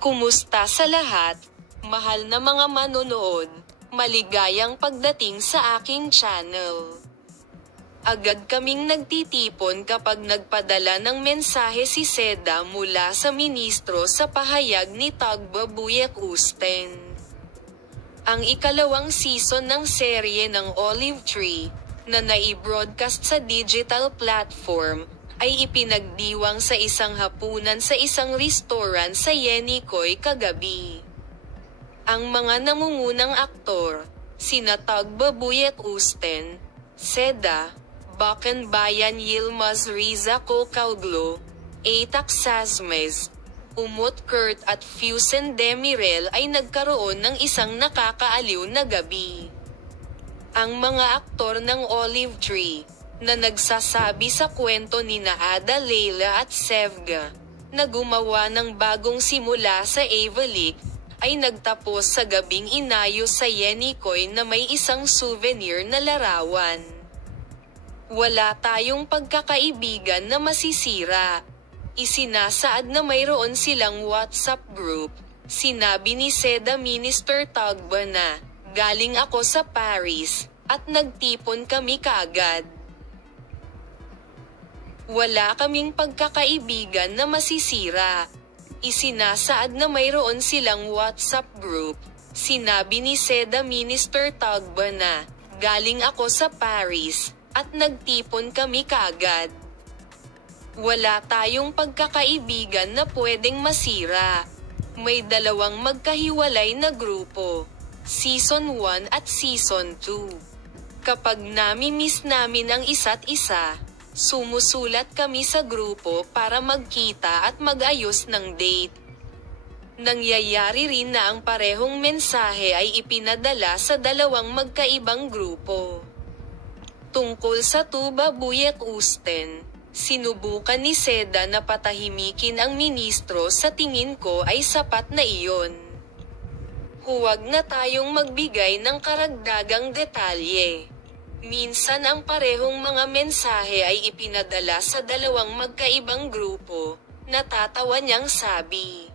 Kumusta sa lahat, mahal na mga manonood, maligayang pagdating sa aking channel. Agad kaming nagtitipon kapag nagpadala ng mensahe si Seda mula sa ministro sa pahayag ni Tagba Buyak-Usten. Ang ikalawang season ng serye ng Olive Tree, na nai-broadcast sa digital platform, ay ipinagdiwang sa isang hapunan sa isang restaurant sa Yenikoy kagabi. Ang mga nangungunang aktor, sina Tagba Buyak-Usten, Seda, Bayan Yilmaz Riza Kocauglo, Atak Sazmez, Umut Kurt at Fusen Demirel ay nagkaroon ng isang nakakaaliw na gabi. Ang mga aktor ng Olive Tree, na nagsasabi sa kwento ni Ada Leila at Sevga, na gumawa ng bagong simula sa Avalik, ay nagtapos sa gabing inayos sa Yenikoy na may isang souvenir na larawan. Wala tayong pagkakaibigan na masisira. Isinasaad na mayroon silang WhatsApp group. Sinabi ni Seda Minister Tagba na, "Galing ako sa Paris, at nagtipon kami kaagad. Wala kaming pagkakaibigan na masisira." Isinasaad na mayroon silang WhatsApp group. Sinabi ni Seda Minister Tagba na, "Galing ako sa Paris, at nagtipon kami kaagad. Wala tayong pagkakaibigan na pwedeng masira." May dalawang magkahiwalay na grupo, Season 1 at Season 2. Kapag nami-miss namin ang isa't isa, sumusulat kami sa grupo para magkita at mag-ayos ng date. Nangyayari rin na ang parehong mensahe ay ipinadala sa dalawang magkaibang grupo. Tungkol sa Tuba Buyak-Usten, sinubukan ni Seda na patahimikin ang ministro. Sa tingin ko ay sapat na iyon. Huwag na tayong magbigay ng karagdagang detalye. Minsan ang parehong mga mensahe ay ipinadala sa dalawang magkaibang grupo, natatawa niyang sabi.